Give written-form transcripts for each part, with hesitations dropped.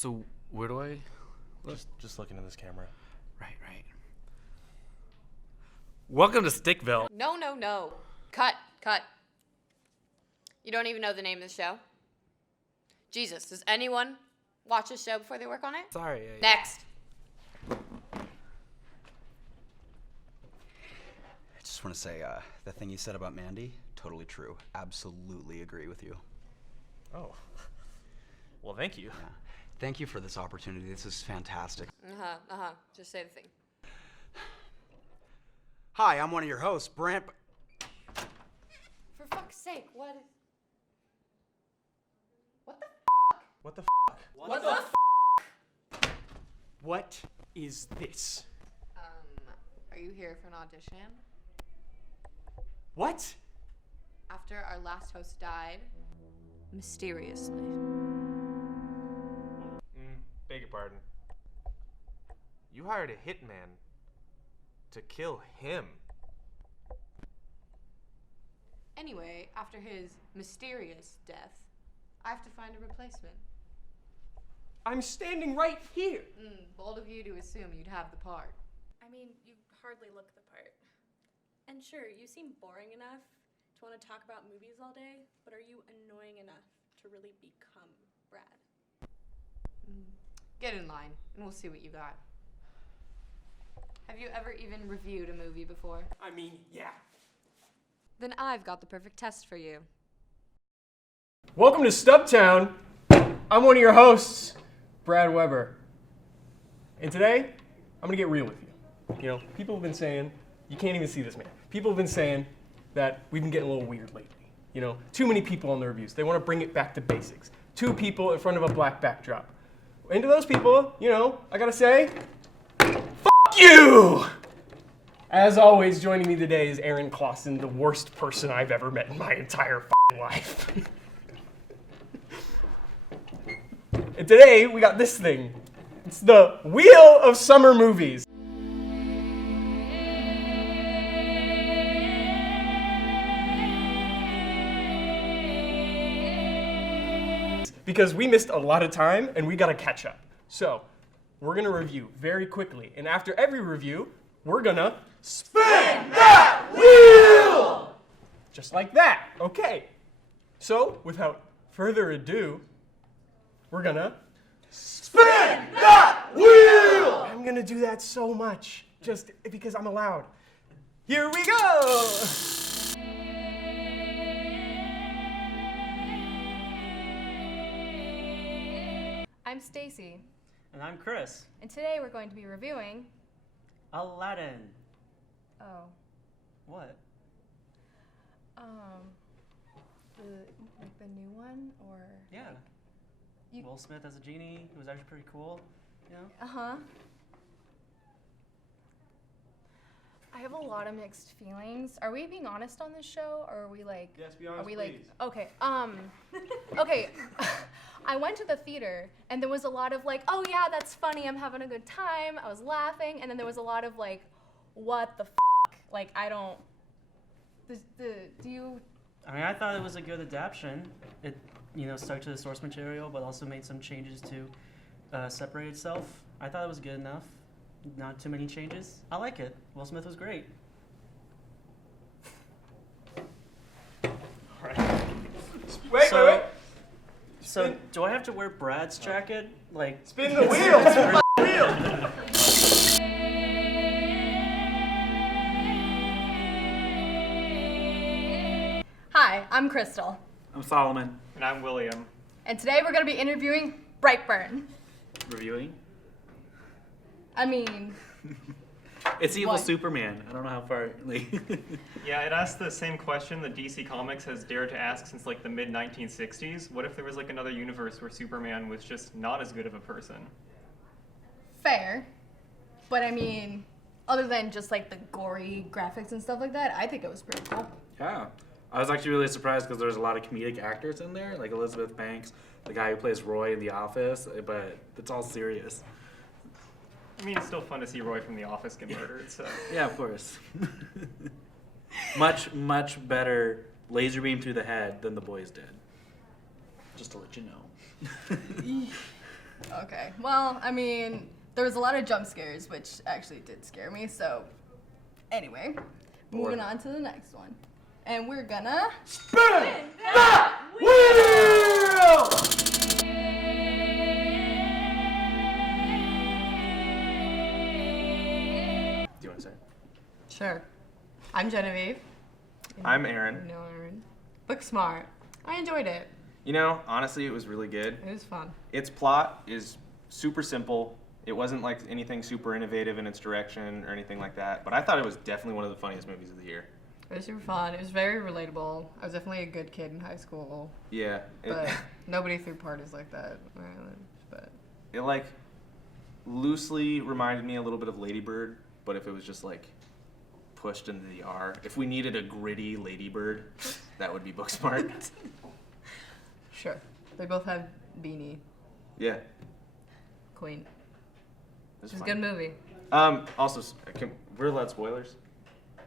So where do I look? Just looking in this camera. Right. Welcome to Stickville. No. Cut. You don't even know the name of the show? Jesus, does anyone watch this show before they work on it? Sorry. Next. I just want to say, the thing you said about Mandy, totally true. Absolutely agree with you. Oh. Well, thank you. Yeah. Thank you for this opportunity. This is fantastic. Just say the thing. Hi, I'm one of your hosts, Brant. For fuck's sake, what the What the What the What is this? Are you here for an audition? What? After our last host died, mysteriously. Beg your pardon. You hired a hitman to kill him. Anyway, after his mysterious death, I have to find a replacement. I'm standing right here. Bold of you to assume you'd have the part. I mean, you hardly look the part. And sure, you seem boring enough to want to talk about movies all day, but are you annoying enough to really become Brad? Get in line, and we'll see what you got. Have you ever even reviewed a movie before? I mean, yeah. Then I've got the perfect test for you. Welcome to STUBTOWN. I'm one of your hosts, Brad Weber. And today, I'm gonna get real with you. You know, people have been saying, you can't even see this man. People have been saying that we've been getting a little weird lately. You know, too many people on the reviews. They want to bring it back to basics. 2 people in front of a black backdrop. And to those people, you know, I gotta say, fuck you! As always, joining me today is Aaron Clausen, the worst person I've ever met in my entire life. And today, we got this thing. It's the Wheel of Summer Movies. Because we missed a lot of time and we gotta catch up. So, we're gonna review very quickly. And after every review, we're gonna spin that wheel! Just like that, okay. So, without further ado, we're gonna spin that wheel! I'm gonna do that so much, just because I'm allowed. Here we go! I'm Stacy, And I'm Chris. and today we're going to be reviewing. Aladdin. Oh, What? the new one, or Yeah. You- Will Smith as a genie. It was actually pretty cool. You know? I have a lot of mixed feelings. Are we being honest on this show, or are we like? Yes, be honest, Are we please. like? Okay. Okay. I went to the theater, and there was a lot of like, oh yeah, that's funny. I'm having a good time. I was laughing, and then there was a lot of like, what the f***? Like I don't. Do you? I mean, I thought it was a good adaptation. It, stuck to the source material, but also made some changes to separate itself. I thought it was good enough. Not too many changes. I like it. Will Smith was great. Wait. So, do I have to wear Brad's jacket? Like, Spin the wheel! Spin the wheel! Hi, I'm Crystal, I'm Solomon. And I'm William. and today we're gonna be interviewing Brightburn. Reviewing. I mean, It's evil What? Superman. I don't know how far. Yeah, it asked the same question that DC Comics has dared to ask since like the mid 1960s. What if there was like another universe where Superman was just not as good of a person? fair, but I mean, other than just like the gory graphics and stuff like that, I think it was pretty cool. Yeah. I was actually really surprised because there's a lot of comedic actors in there, like Elizabeth Banks, the guy who plays Roy in The Office, but it's all serious. I mean, it's still fun to see Roy from The Office get murdered, so. Yeah, of course. much better laser beam through the head than the boys did. Just to let you know. Okay. Well, I mean, there was a lot of jump scares, which actually did scare me. So, anyway, moving on to the next one, and we're gonna Spin that wheel! Do you want to say? Sure. I'm Genevieve. I'm Aaron. No, Aaron. Book smart. I enjoyed it. You know, honestly, it was really good. It was fun. Its plot is super simple. It wasn't like anything super innovative in its direction or anything like that, but I thought it was definitely one of the funniest movies of the year. It was super fun. It was very relatable. I was definitely a good kid in high school, Yeah. but nobody threw parties like that where I lived. But It like loosely reminded me a little bit of Lady Bird, but if it was just like pushed into the R. If we needed a gritty Lady Bird, that would be Booksmart. sure, they both have Beanie Yeah. Queen. It's It was a fun. good movie. Also, we're allowed spoilers?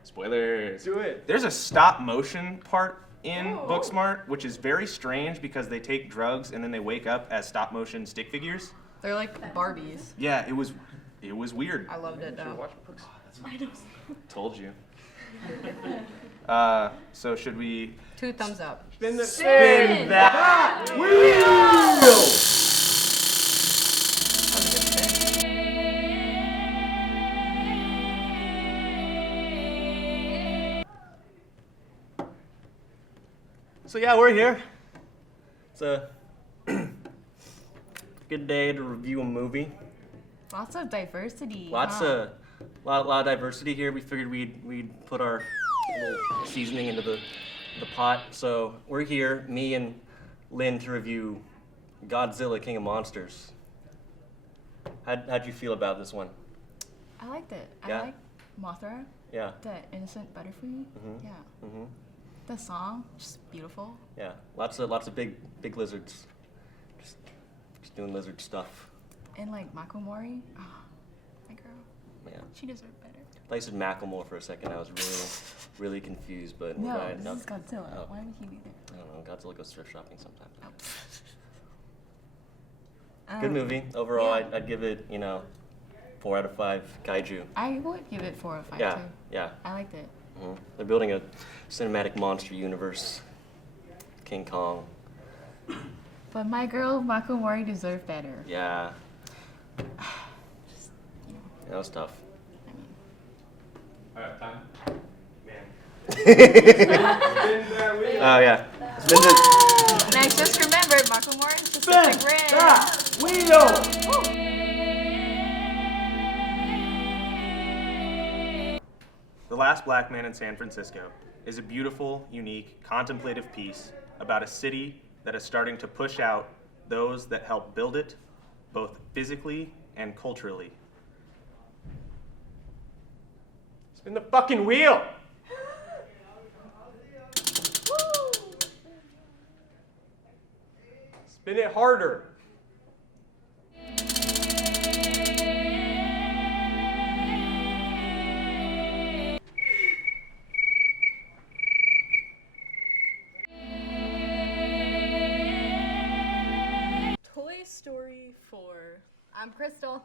Spoilers. Do it. There's a stop motion part in Booksmart, which is very strange because they take drugs and then they wake up as stop motion stick figures. They're like Barbies. Yeah, it was weird. I loved it though. Told you. So should we 2 thumbs up. Spin that wheel! So yeah, we're here. It's a good day to review a movie. Lots of diversity. Lot of diversity here. We figured we'd put our little seasoning into the pot. So we're here, me and Lynn, to review Godzilla, King of Monsters. How'd you feel about this one? I liked it. Yeah? I like Mothra, Yeah. the innocent butterfly. Mhm. Yeah. Mhm. The song, just beautiful. Yeah. Lots of big lizards. Just doing lizard stuff. And like Makomori, my girl, Yeah. she deserved better. I thought you said Macklemore for a second. I was really confused, but No, right, this is Godzilla. Oh. Why would he be there? I don't know. Godzilla goes thrift shopping sometimes. Oh. Good movie. Overall, yeah. I'd give it, 4 out of 5 kaiju. I would give it 4 out of 5 Yeah, too. yeah. I liked it. Mhm. They're building a cinematic monster universe. King Kong. But my girl Makomori deserved better. Yeah. Just, you know, That was tough. I mean. Alright, time. man? Oh yeah. Spin the And I just remembered Makomori is just Spin such a grand. that wheel! The Last Black Man in San Francisco is a beautiful, unique, contemplative piece about a city that is starting to push out those that help build it, both physically and culturally. Spin the fucking wheel! Spin it harder. Toy Story 4. I'm Crystal.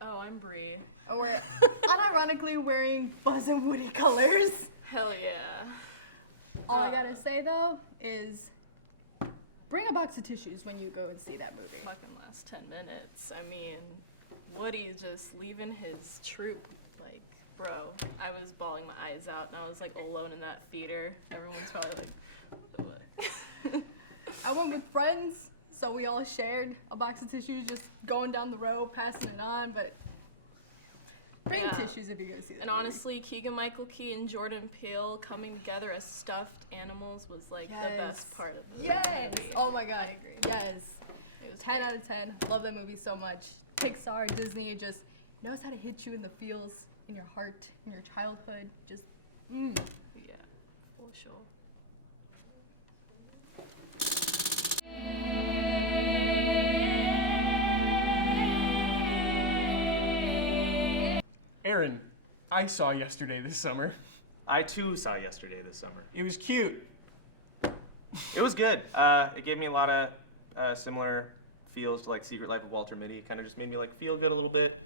I'm Bree. And we're unironically wearing Buzz and Woody colors. Hell yeah. All I gotta say though is bring a box of tissues when you go and see that movie. Fucking last 10 minutes. I mean, Woody's just leaving his troop. Like, bro, I was bawling my eyes out and I was like alone in that theater. Everyone's probably like, what? I went with friends, so we all shared a box of tissues, just going down the row, passing it on, but bring Yeah. tissues if you go see that And movie. honestly, Keegan-Michael Key and Jordan Peele coming together as stuffed animals was like the best part of the Yes! movie. Oh my god. I agree. Yes. It was 10 great. out of 10. Love that movie so much. Pixar, Disney, it just knows how to hit you in the feels, in your heart, in your childhood. Just, Yeah, for sure. Aaron, I saw Yesterday this summer. I too saw Yesterday this summer. It was cute. It was good. It gave me a lot of similar feels to like Secret Life of Walter Mitty. Kind of just made me like feel good a little bit.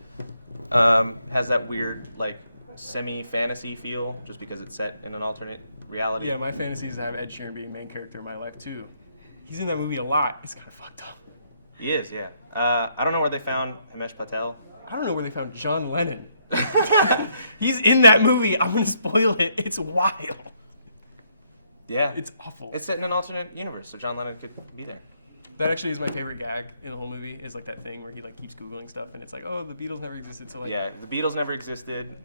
Has that weird like semi-fantasy feel just because it's set in an alternate reality. Yeah, my fantasy is to have Ed Sheeran be a main character in my life too. He's in that movie a lot. It's kind of fucked up. He is, yeah. I don't know where they found Himesh Patel. I don't know where they found John Lennon. He's in that movie. I'm gonna spoil it. It's wild. Yeah. It's awful. It's set in an alternate universe, so John Lennon could be there. That actually is my favorite gag in the whole movie, is like that thing where he like keeps Googling stuff and it's like, oh, the Beatles never existed, so like... Yeah, the Beatles never existed,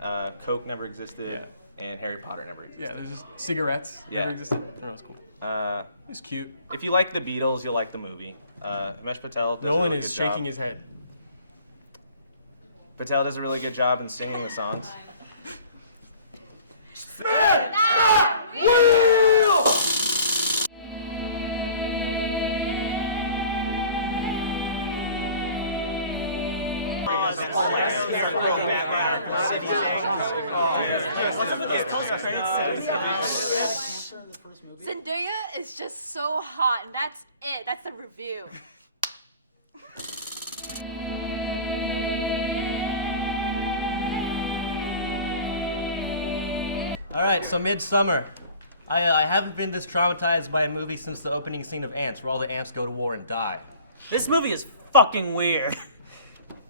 Coke never existed, and Harry Potter never existed. Yeah, there's just cigarettes never existed. Oh, that's cool. It's cute. If you like the Beatles, you'll like the movie. Himesh Patel does a really good job. No one is shaking his head. Patel does a really good job in singing the songs. Zendaya is just so hot, and that's it. That's the review. All right, so Midsummer. I haven't been this traumatized by a movie since the opening scene of Ants, where all the ants go to war and die. This movie is fucking weird.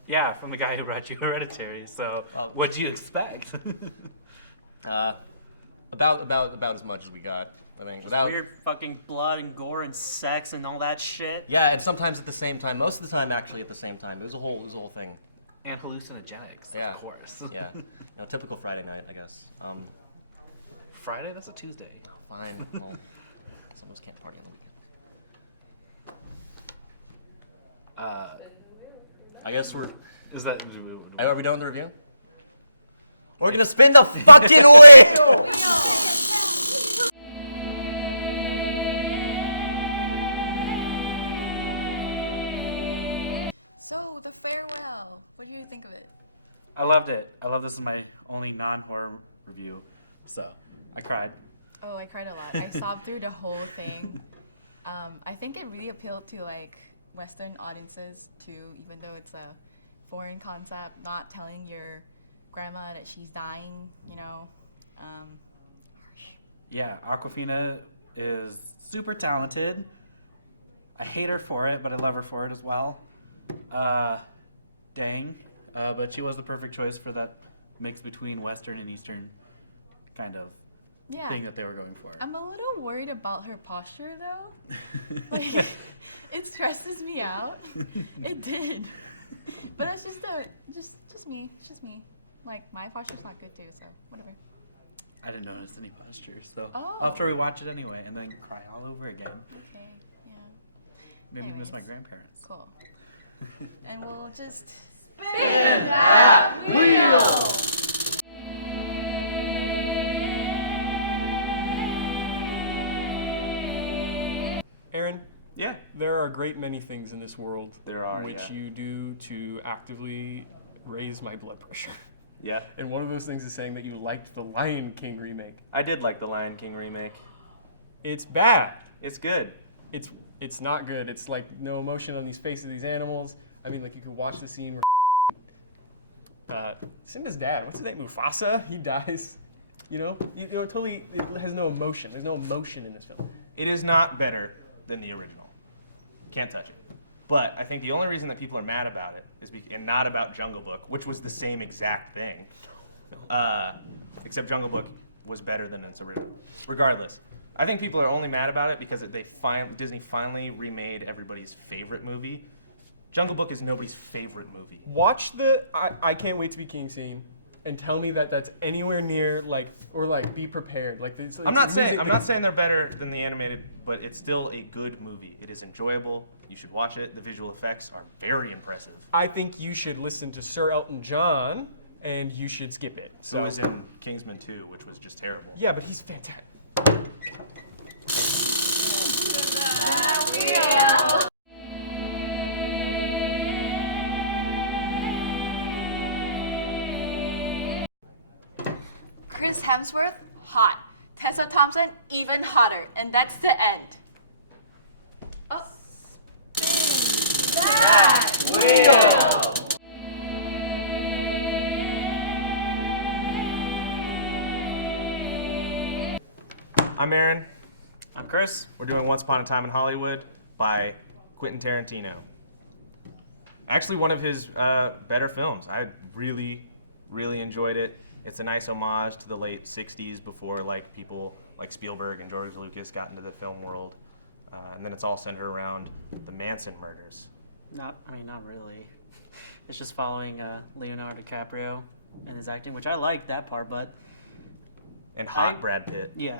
Yeah, from the guy who brought you Hereditary. So, what'd you expect? About as much as we got. I mean, Just weird fucking blood and gore and sex and all that shit. Yeah, and sometimes at the same time. Most of the time, actually, at the same time. It was a whole thing. And hallucinogenics, yeah. of course. Yeah, typical Friday night, I guess. Friday? That's a Tuesday. Oh, fine. Well, some of us can't party on the weekends. I guess we're. Is that? Are we done with the review? We're gonna spin the fucking wheel. So, the farewell. What do you think of it? I loved it. I love this is my only non-horror review, so I cried. Oh, I cried a lot. I sobbed through the whole thing. I think it really appealed to like Western audiences too, even though it's a foreign concept. Not telling your grandma that she's dying, you know. Yeah, Awkwafina is super talented. I hate her for it, but I love her for it as well. Dang. But she was the perfect choice for that mix between Western and Eastern kind of thing that they were going for. I'm a little worried about her posture though. Like, it stresses me out. It did. But that's just me. It's just me. Like, my posture's not good too, so whatever. I didn't notice any postures, so Oh. I'll have to rewatch it anyway and then cry all over again. Okay, yeah. Maybe miss Anyways. my grandparents. Cool. And we'll just Spin that wheel! Aaron? Yeah? There are a great many things in this world There are, which yeah. you do to actively raise my blood pressure. Yeah. And one of those things is saying that you liked the Lion King remake. I did like the Lion King remake. It's bad. It's good. It's not good. It's like no emotion on these faces of these animals. I mean, like you could watch the scene where Simba's dad, what's his name? Mufasa? He dies. You know, totally. It has no emotion. There's no emotion in this film. It is not better than the original. Can't touch it. But I think the only reason that people are mad about it is and not about Jungle Book, which was the same exact thing, except Jungle Book was better than its original. Regardless, I think people are only mad about it because Disney finally remade everybody's favorite movie. Jungle Book is nobody's favorite movie. Watch the I Can't Wait to Be King scene and tell me that that's anywhere near be prepared. Like I'm not saying they're better than the animated, but it's still a good movie. It is enjoyable. You should watch it. The visual effects are very impressive. I think you should listen to Sir Elton John and you should skip it. So was in Kingsman 2, which was just terrible. Yeah, but he's fantastic. Chris Hemsworth, hot. Tessa Thompson, even hotter. And that's the end. Oh. I'm Aaron. I'm Chris. We're doing Once Upon a Time in Hollywood by Quentin Tarantino. Actually, one of his better films. I really, really enjoyed it. It's a nice homage to the late 60s before like people like Spielberg and George Lucas got into the film world. And then it's all centered around the Manson murders. Not really. It's just following Leonardo DiCaprio and his acting, which I like that part, but... And hot Brad Pitt. Yeah.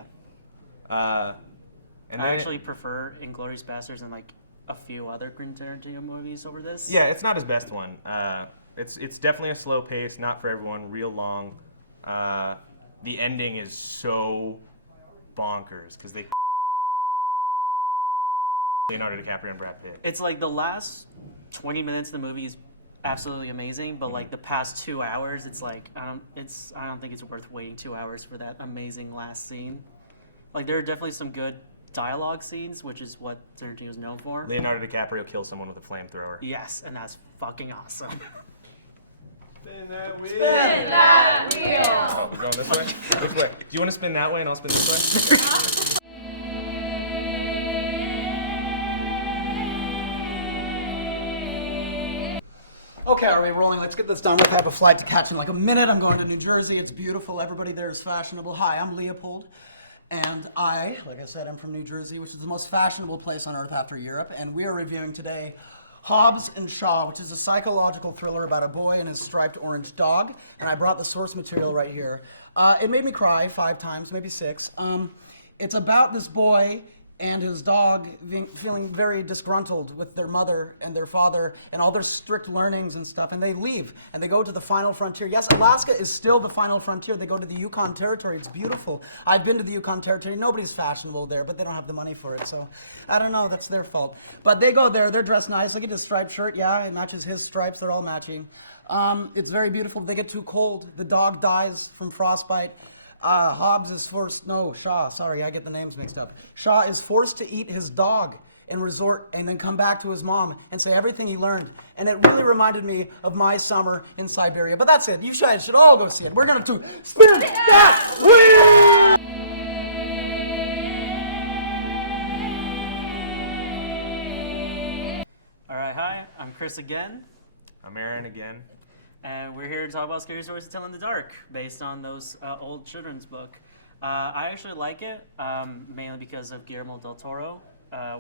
And I actually prefer Inglourious Basterds and like a few other Quentin Tarantino movies over this. Yeah, it's not his best one. It's definitely a slow pace, not for everyone, real long. The ending is so bonkers because they Leonardo DiCaprio and Brad Pitt. It's like the last 20 minutes of the movie is absolutely amazing, but like the past 2 hours, it's like I don't think it's worth waiting 2 hours for that amazing last scene. Like there are definitely some good dialogue scenes, which is what Tarantino's known for. Leonardo DiCaprio kills someone with a flamethrower. Yes, and that's fucking awesome. Spin that wheel. Spin that wheel. Oh, we're going this way? Which way? Do you want to spin that way and I'll spin this way? Okay, are we rolling? Let's get this done with. I have a flight to catch in like a minute. I'm going to New Jersey. It's beautiful. Everybody there is fashionable. Hi, I'm Leopold. And I, like I said, I'm from New Jersey, which is the most fashionable place on earth after Europe. And we are reviewing today Hobbs and Shaw, which is a psychological thriller about a boy and his striped orange dog. And I brought the source material right here. It made me cry 5 times, maybe 6. It's about this boy and his dog feeling very disgruntled with their mother and their father and all their strict learnings and stuff, and they leave and they go to the final frontier. Yes, Alaska is still the final frontier. They go to the Yukon Territory. It's beautiful. I've been to the Yukon Territory. Nobody's fashionable there, but they don't have the money for it, so I don't know. That's their fault. But they go there. They're dressed nice. Look at his striped shirt. Yeah, it matches his stripes. They're all matching. It's very beautiful. They get too cold. The dog dies from frostbite. Hobbs is Shaw, sorry, I get the names mixed up. Shaw is forced to eat his dog and resort and then come back to his mom and say everything he learned. And it really reminded me of my summer in Siberia. But that's it. You guys should all go see it. We're going to spin that wheel! Alright, hi, I'm Chris again. I'm Aaron again. And we're here to talk about Scary Stories to Tell in the Dark, based on those old children's book. I actually like it, mainly because of Guillermo del Toro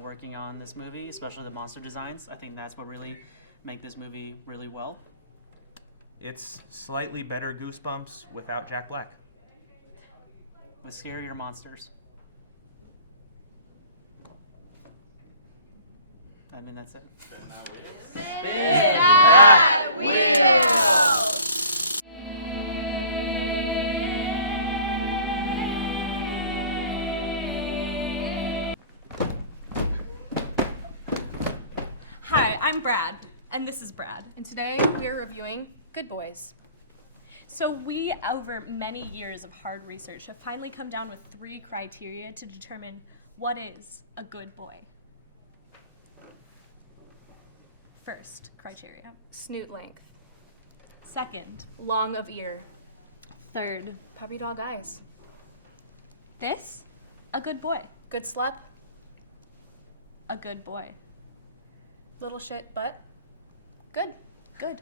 working on this movie, especially the monster designs. I think that's what really make this movie really well. It's slightly better Goosebumps without Jack Black. With scarier monsters. I mean, that's it. Spin that wheel. Hi, I'm Brad, and this is Brad. And today we're reviewing Good Boys. So we, over many years of hard research, have finally come down with 3 criteria to determine what is a good boy. First criteria. Snoot length. Second. Long of ear. Third. Puppy dog eyes. This, a good boy. Good slut. A good boy. Little shit, but good. Good.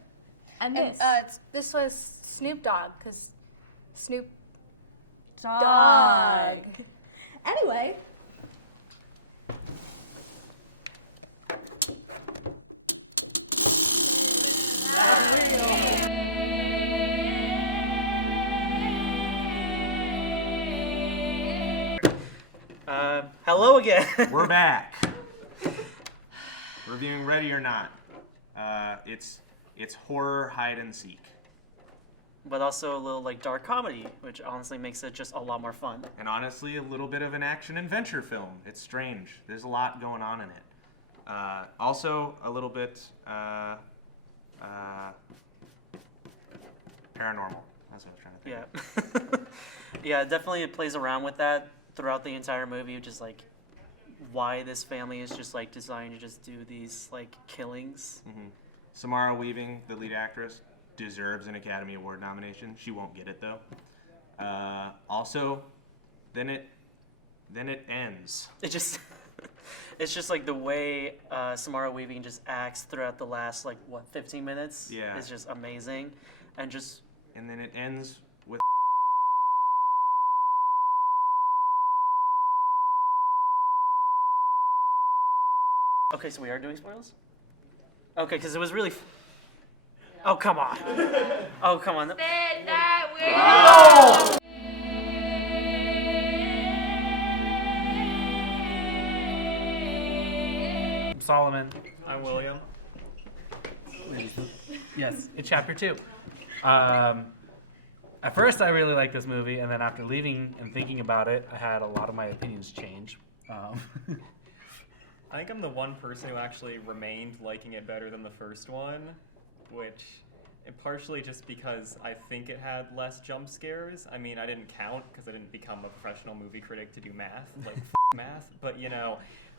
And this? This was Snoop Dogg, because Snoop Dog. Anyway. Hello again. We're back. Reviewing Ready or Not. It's horror hide and seek. But also a little like dark comedy, which honestly makes it just a lot more fun. And honestly, a little bit of an action adventure film. It's strange. There's a lot going on in it. Also, a little bit paranormal. That's what I was trying to think. Yeah. Yeah, definitely it plays around with that throughout the entire movie, just like why this family is just like designed to just do these like killings. Samara Weaving, the lead actress, deserves an Academy Award nomination. She won't get it though. Also, then it ends. It just it's just like the way Samara Weaving just acts throughout the last like 15 minutes. Yeah. Is just amazing, and then it ends with. Okay, so we are doing spoilers? Okay, because it was really. Oh, come on. Oh, come on. Spin that wheel! I'm Solomon. I'm William. Yes, it's chapter 2. At first, I really liked this movie, and then after leaving and thinking about it, I had a lot of my opinions change. I think I'm the one person who actually remained liking it better than the first one, which partially just because I think it had less jump scares. I mean, I didn't count because I didn't become a professional movie critic to do math, like math, but you know,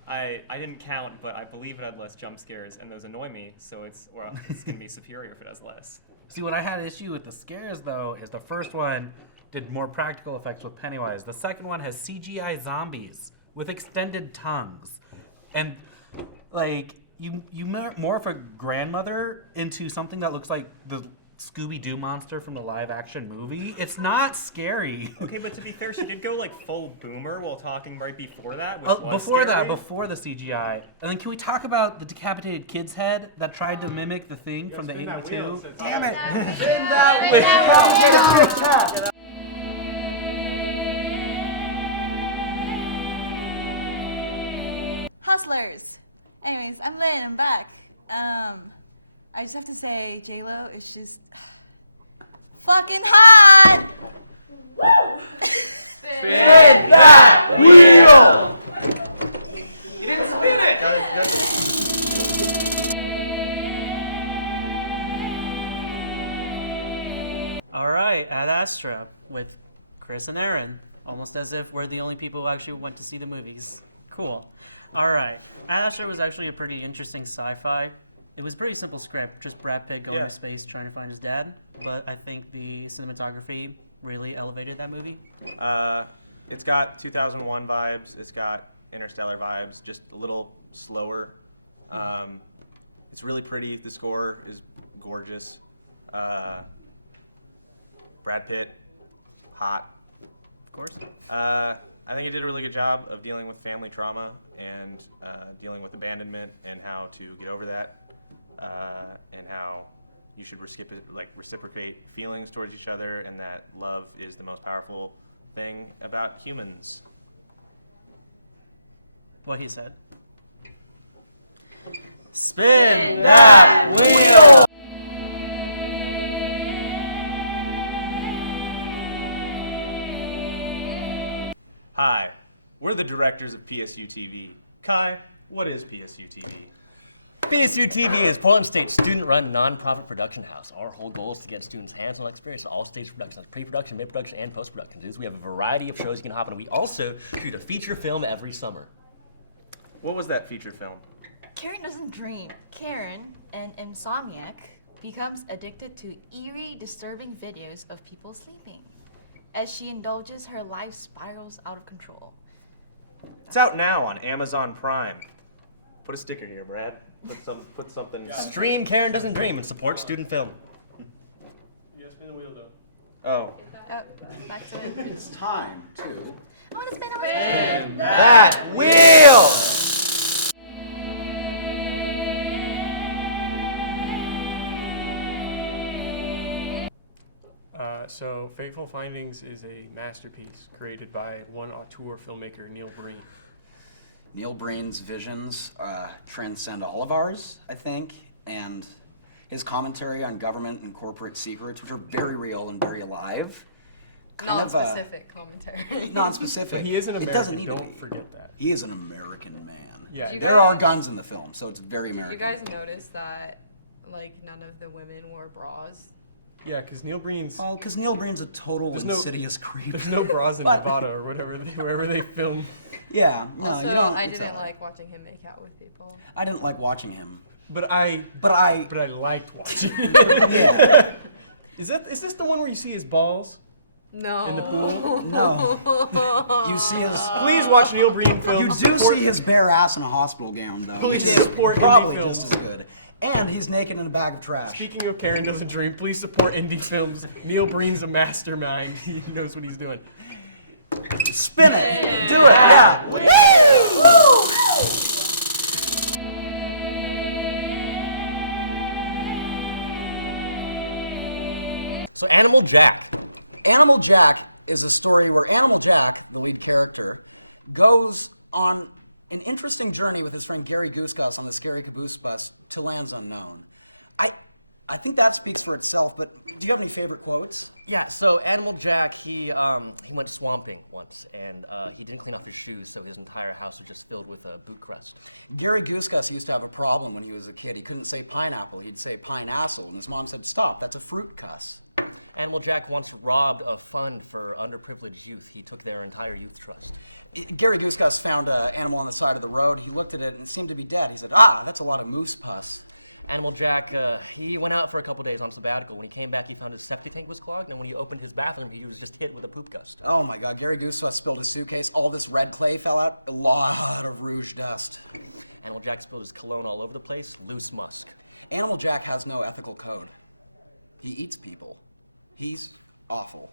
I didn't count, but I believe it had less jump scares, and those annoy me, so it's going to be superior if it has less. See, what I had an issue with the scares, though, is the first one did more practical effects with Pennywise. The second one has CGI zombies with extended tongues. And, like, you morph a grandmother into something that looks like the Scooby-Doo monster from the live-action movie. It's not scary. Okay, but to be fair, she did go, like, full boomer while talking right before that, which was Before scary. that, before the CGI. And then can we talk about the decapitated kid's head that tried to mimic the thing from the 802? Damn it! Spin that wheel! Hustlers. Anyways, I'm Lynn. I'm back. I just have to say, J-Lo is just fucking hot. Woo! Spin that wheel! You didn't spin it. All right, at ASTRA with Chris and Aaron, almost as if we're the only people who actually went to see the movies. Cool. All right, Ad Astra was actually a pretty interesting sci-fi. It was a pretty simple script, just Brad Pitt going to space trying to find his dad. But I think the cinematography really elevated that movie. It's got 2001 vibes. It's got Interstellar vibes, just a little slower. It's really pretty. The score is gorgeous. Brad Pitt, hot. Of course. I think it did a really good job of dealing with family trauma and dealing with abandonment and how to get over that, and how you should reciprocate feelings towards each other, and that love is the most powerful thing about humans. What he said. Spin that wheel! Hi, we're the directors of PSU TV. Kai, what is PSU TV? PSU TV is Portland State's student-run nonprofit production house. Our whole goal is to get students hands-on experience at all stages of production. That's pre-production, mid-production, and post-production. We have a variety of shows you can hop on. We also shoot a feature film every summer. What was that feature film? Karen doesn't dream. Karen, an insomniac, becomes addicted to eerie, disturbing videos of people sleeping. As she indulges, her life spirals out of control. It's out now on Amazon Prime. Put a sticker here, Brad. Put something. Stream Karen Doesn't Dream and support student film. You gotta spin the wheel, though. Oh. Back to it. It's time to I want to spin a wheel. Spin that wheel! So, Fateful Findings is a masterpiece created by one auteur filmmaker, Neil Breen. Neil Breen's visions transcend all of ours, I think, and his commentary on government and corporate secrets, which are very real and very alive. Non-specific commentary. Non-specific. But he is an It American, doesn't need to don't be. forget that. He is an American man. Yeah. You There guys- are guns in the film, so it's very Did American. you guys notice that, like, none of the women wore bras? Yeah, because Neil Breen's... Oh, because Neil Breen's a total insidious creep. There's no bras in Nevada or wherever they film. Yeah, no, Also, you don't. I it's didn't all right. like watching him make out with people. I didn't like watching him. But I liked watching. Yeah. Is this the one where you see his balls? No. In the pool? No. You see his. Please watch Neil Breen films. You do see his bare ass in a hospital gown, though. Please which is support indie probably films. just as good. And he's naked in a bag of trash. Speaking of Karen Doesn't Dream, please support indie films. Neil Breen's a mastermind. He knows what he's doing. Spin it. Do it. Yeah. So Animal Jack. Animal Jack is a story where Animal Jack, the lead character, goes on an interesting journey with his friend Gary Goosegus on the Scary Caboose bus to lands unknown. I think that speaks for itself, but do you have any favorite quotes? Yeah, so Animal Jack, he went swamping once, and he didn't clean off his shoes, so his entire house was just filled with boot crust. Gary Goosegus used to have a problem when he was a kid. He couldn't say pineapple, he'd say pine-assle, and his mom said, "Stop, that's a fruit cuss." Animal Jack once robbed a fund for underprivileged youth. He took their entire youth trust. Gary Goosegus found an animal on the side of the road. He looked at it, and it seemed to be dead. He said, "Ah, that's a lot of moose pus." Animal Jack, he went out for a couple days on sabbatical. When he came back, he found his septic tank was clogged, and when he opened his bathroom, he was just hit with a poop gust. Oh my God, Gary Goosegus spilled his suitcase. All this red clay fell out. A lot of rouge dust. Animal Jack spilled his cologne all over the place. Loose musk. Animal Jack has no ethical code. He eats people. He's awful.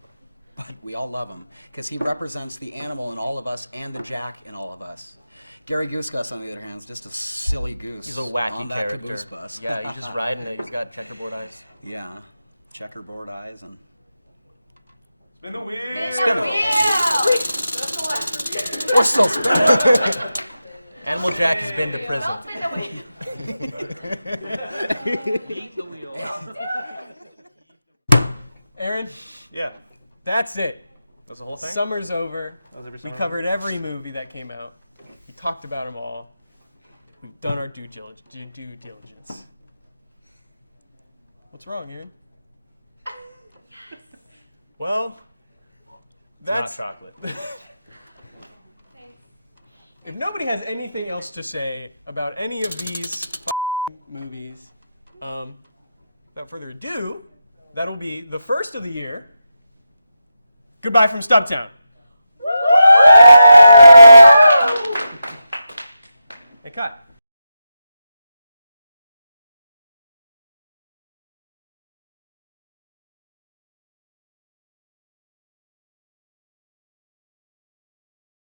We all love him because he represents the animal in all of us and the Jack in all of us. Gary Goosegus, on the other hand, is just a silly goose. He's a wacky on that character. caboose bus. Yeah, he's just riding it. He's got checkerboard eyes. Yeah, checkerboard eyes and. Spin the wheel! Let's go. Animal Jack has been to prison. Aaron? Yeah. That's it. That's the whole thing? Summer's over. every We summer? covered every movie that came out. We talked about them all. We've done our due diligence. What's wrong, Aaron? Well, that's not chocolate. If nobody has anything else to say about any of these movies, without further ado, that'll be the first of the year. Goodbye from STUBTOWN. Hey, cut.